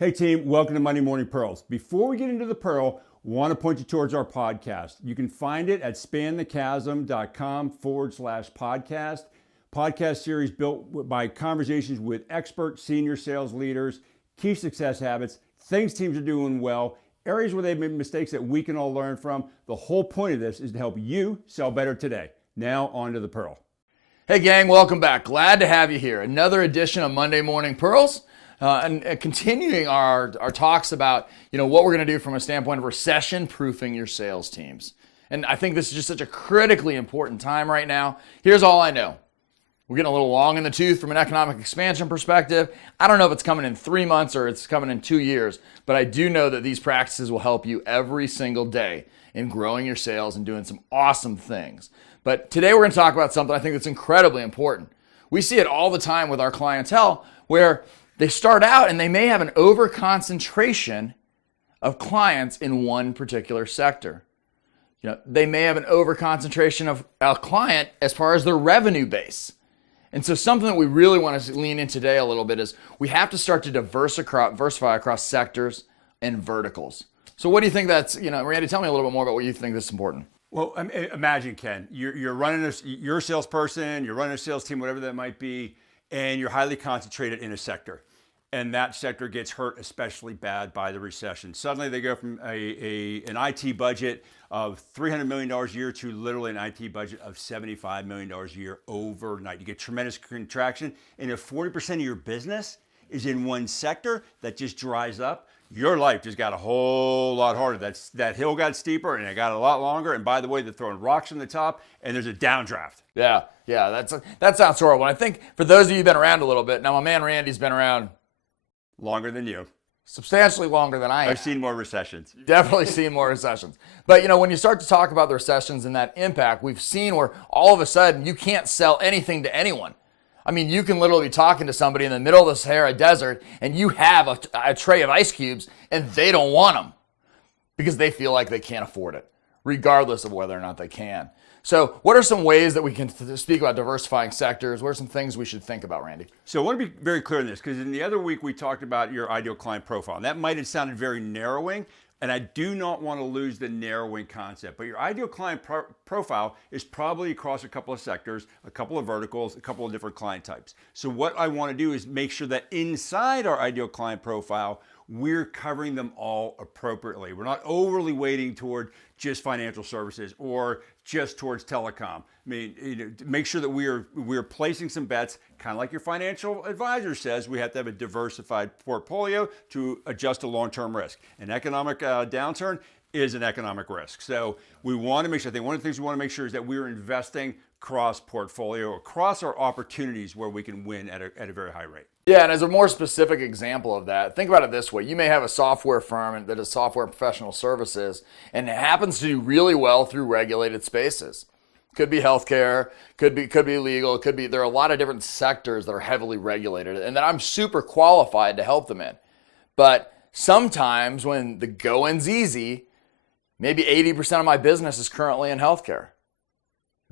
Hey team, welcome to Monday Morning Pearls. Before we get into the pearl, want to point you towards our podcast. You can find it at spanthechasm.com/podcast. Podcast series built by conversations with expert senior sales leaders, key success habits, things teams are doing well, areas where they've made mistakes that we can all learn from. The whole point of this is to help you sell better today. Now on to the pearl. Hey gang, welcome back. Glad to have you here. Another edition of Monday Morning Pearls. And continuing our talks about what we're going to do from a standpoint of recession-proofing your sales teams. And I think this is just such a critically important time right now. Here's all I know. We're getting a little long in the tooth from an economic expansion perspective. I don't know if it's coming in 3 months or it's coming in 2 years, but I do know that these practices will help you every single day in growing your sales and doing some awesome things. But today we're going to talk about something I think that's incredibly important. We see it all the time with our clientele where they start out and they may have an over-concentration of clients in one particular sector. They may have an over-concentration of a client as far as their revenue base. And so something that we really want to lean in today a little bit is we have to start to diversify across sectors and verticals. So what do you think that's, Randy, tell me a little bit more about what you think is important. Well, imagine, Ken, you're running you're a salesperson, you're running a sales team, whatever that might be, and you're highly concentrated in a sector. And that sector gets hurt especially bad by the recession. Suddenly they go from an IT budget of $300 million a year to literally an IT budget of $75 million a year overnight. You get tremendous contraction. And if 40% of your business is in one sector that just dries up, your life just got a whole lot harder. That hill got steeper and it got a lot longer. And by the way, they're throwing rocks from the top and there's a downdraft. Yeah, that sounds horrible. And I think for those of you who've been around a little bit, now my man Randy's been around longer than you. Substantially longer than I have. I've seen more recessions. Definitely seen more recessions. But when you start to talk about the recessions and that impact, we've seen where all of a sudden you can't sell anything to anyone. I mean, you can literally be talking to somebody in the middle of the Sahara Desert and you have a tray of ice cubes and they don't want them because they feel like they can't afford it, regardless of whether or not they can. So what are some ways that we can speak about diversifying sectors? What are some things we should think about, Randy? So I want to be very clear in this because in the other week we talked about your ideal client profile. And that might have sounded very narrowing, and I do not want to lose the narrowing concept. But your ideal client profile is probably across a couple of sectors, a couple of verticals, a couple of different client types. So what I want to do is make sure that inside our ideal client profile, we're covering them all appropriately. We're not overly weighting toward just financial services or just towards telecom. I mean, make sure that we're placing some bets, kind of like your financial advisor says, we have to have a diversified portfolio to adjust to long-term risk. An economic downturn is an economic risk. So we want to make sure, I think one of the things we want to make sure is that we're investing cross portfolio, across our opportunities where we can win at a very high rate. Yeah, and as a more specific example of that, think about it this way. You may have a software firm that does software professional services and it happens to do really well through regulated spaces. Could be healthcare, could be legal, there are a lot of different sectors that are heavily regulated and that I'm super qualified to help them in. But sometimes when the going's easy, maybe 80% of my business is currently in healthcare.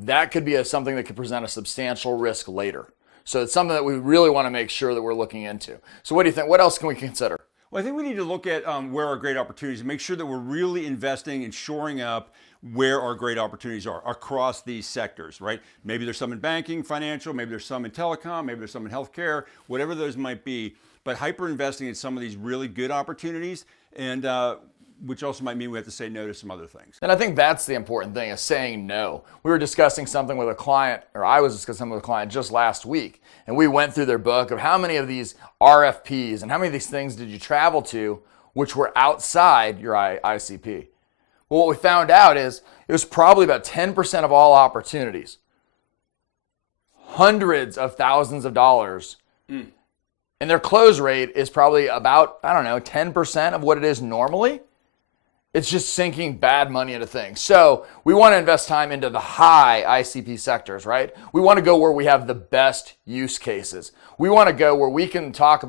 That could be something that could present a substantial risk later. So it's something that we really want to make sure that we're looking into. So what do you think? What else can we consider? Well, I think we need to look at where our great opportunities, make sure that we're really investing and shoring up where our great opportunities are across these sectors, right? Maybe there's some in banking, financial, maybe there's some in telecom, maybe there's some in healthcare, whatever those might be. But hyper investing in some of these really good opportunities and which also might mean we have to say no to some other things. And I think that's the important thing, is saying no. We were discussing something with a client, or I was discussing something with a client just last week, and we went through their book of how many of these RFPs and how many of these things did you travel to which were outside your ICP. Well, what we found out is it was probably about 10% of all opportunities. Hundreds of thousands of dollars. And their close rate is probably about, 10% of what it is normally. It's just sinking bad money into things. So we want to invest time into the high ICP sectors, right? We want to go where we have the best use cases. We want to go where we can talk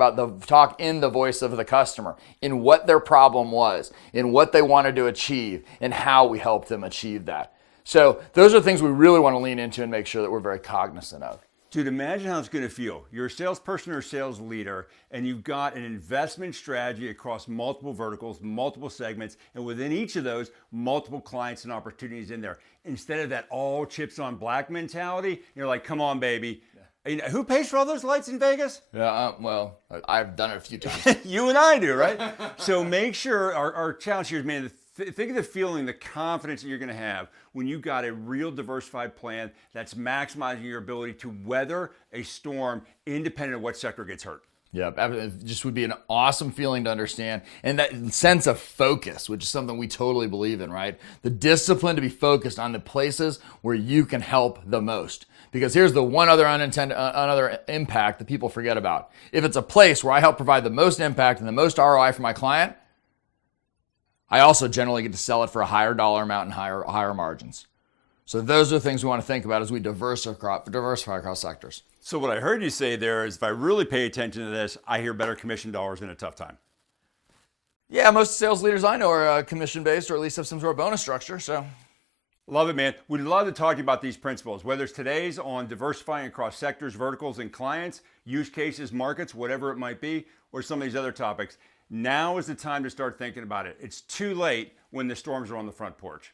in the voice of the customer, in what their problem was, in what they wanted to achieve, and how we helped them achieve that. So those are things we really want to lean into and make sure that we're very cognizant of. Dude, imagine how it's going to feel. You're a salesperson or a sales leader, and you've got an investment strategy across multiple verticals, multiple segments, and within each of those, multiple clients and opportunities in there. Instead of that all chips on black mentality, you're like, come on, baby. You know, who pays for all those lights in Vegas? Yeah, well, I've done it a few times. You and I do, right? So make sure our challenge here is, man, think of the feeling, the confidence that you're going to have when you got a real diversified plan that's maximizing your ability to weather a storm independent of what sector gets hurt. Yeah, it just would be an awesome feeling to understand. And that sense of focus, which is something we totally believe in, right? The discipline to be focused on the places where you can help the most. Because here's the one other another impact that people forget about. If it's a place where I help provide the most impact and the most ROI for my client, I also generally get to sell it for a higher dollar amount and higher margins. So those are the things we want to think about as we diversify across sectors. So what I heard you say there is, if I really pay attention to this, I hear better commission dollars in a tough time. Yeah, most sales leaders I know are commission-based or at least have some sort of bonus structure. So, love it, man. We'd love to talk to you about these principles, whether it's today's on diversifying across sectors, verticals, and clients, use cases, markets, whatever it might be, or some of these other topics. Now is the time to start thinking about it. It's too late when the storms are on the front porch.